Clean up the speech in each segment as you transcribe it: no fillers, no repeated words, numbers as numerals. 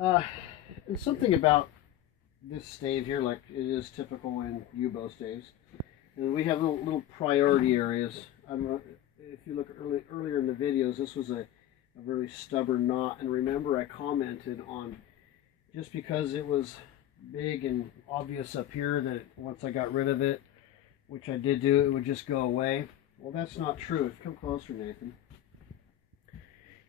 Uh, and something about this stave here, like it is typical in U-bow staves, and we have little priority areas. If you look earlier in the videos, this was a very stubborn knot, and remember I commented on just because it was big and obvious up here that once I got rid of it, which I did do, it would just go away. Well, that's not true. Come closer, Nathan.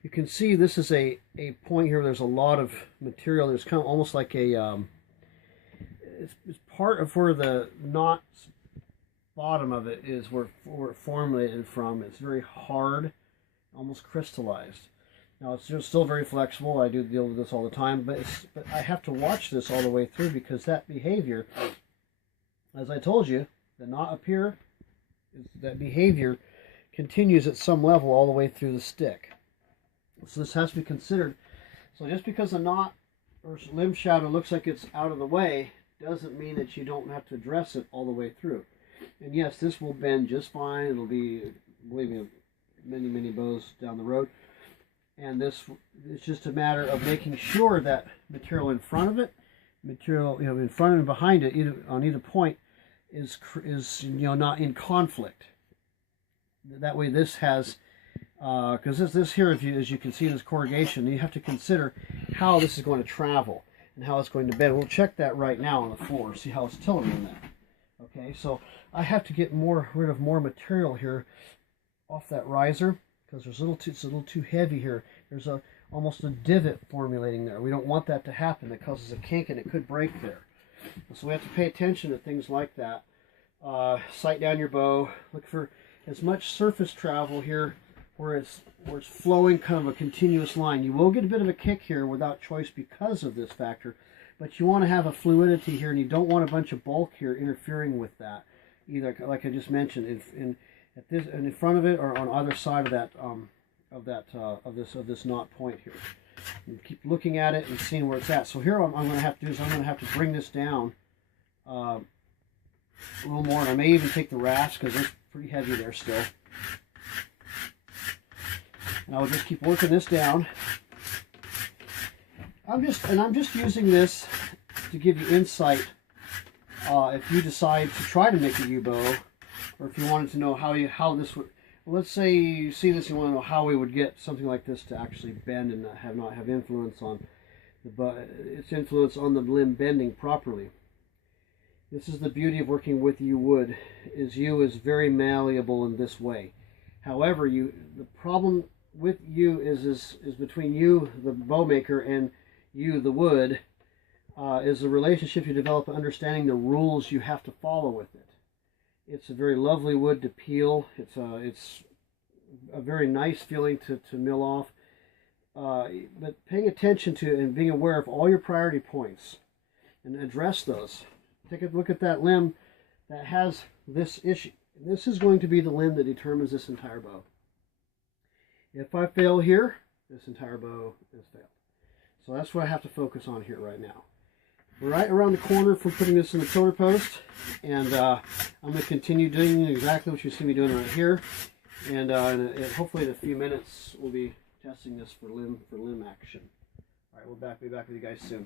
You can see this is a point here. There's a lot of material. There's kind of almost like a it's part of where the knot bottom of it is where it formulated from. It's very hard, almost crystallized. Now it's still very flexible. I do deal with this all the time, but I have to watch this all the way through because that behavior, as I told you, the knot up here, that behavior continues at some level all the way through the stick. So this has to be considered. So just because a knot or limb shadow looks like it's out of the way doesn't mean that you don't have to address it all the way through. And yes, this will bend just fine. It'll be, believe me, many bows down the road. And this, it's just a matter of making sure that material in front of it, material in front and behind it, on either point, is not in conflict. That way, this has. Because this here, as you can see in this corrugation, you have to consider how this is going to travel and how it's going to bend. We'll check that right now on the floor, see how it's tilting that. Okay, so I have to get rid of more material here off that riser because it's a little too heavy here. There's almost a divot formulating there. We don't want that to happen. It causes a kink and it could break there. So we have to pay attention to things like that. Sight down your bow. Look for as much surface travel here where it's flowing kind of a continuous line. You will get a bit of a kick here without choice because of this factor, but you want to have a fluidity here, and you don't want a bunch of bulk here interfering with that either. Like I just mentioned, in front of it or on either side of this knot point here. You keep looking at it and seeing where it's at. So here, what I'm going to have to do is I'm going to have to bring this down a little more, and I may even take the rasp because it's pretty heavy there still. And I will just keep working this down. I'm just using this to give you insight if you decide to try to make a U-bow, or if you wanted to know how this would. Well, let's say you see this, you want to know how we would get something like this to actually bend and not have influence on its influence on the limb bending properly. This is the beauty of working with U wood. U is very malleable in this way. However, the problem with U is between you, the bow maker, and you, the wood, is the relationship you develop, understanding the rules you have to follow with it. It's a very lovely wood to peel. It's a very nice feeling to mill off. But paying attention to and being aware of all your priority points and address those. Take a look at that limb that has this issue. This is going to be the limb that determines this entire bow. If I fail here, this entire bow is failed. So that's what I have to focus on here right now. We're right around the corner from putting this in the pillar post, and I'm going to continue doing exactly what you see me doing right here. And hopefully in a few minutes we'll be testing this for limb action. All right, we'll be back with you guys soon.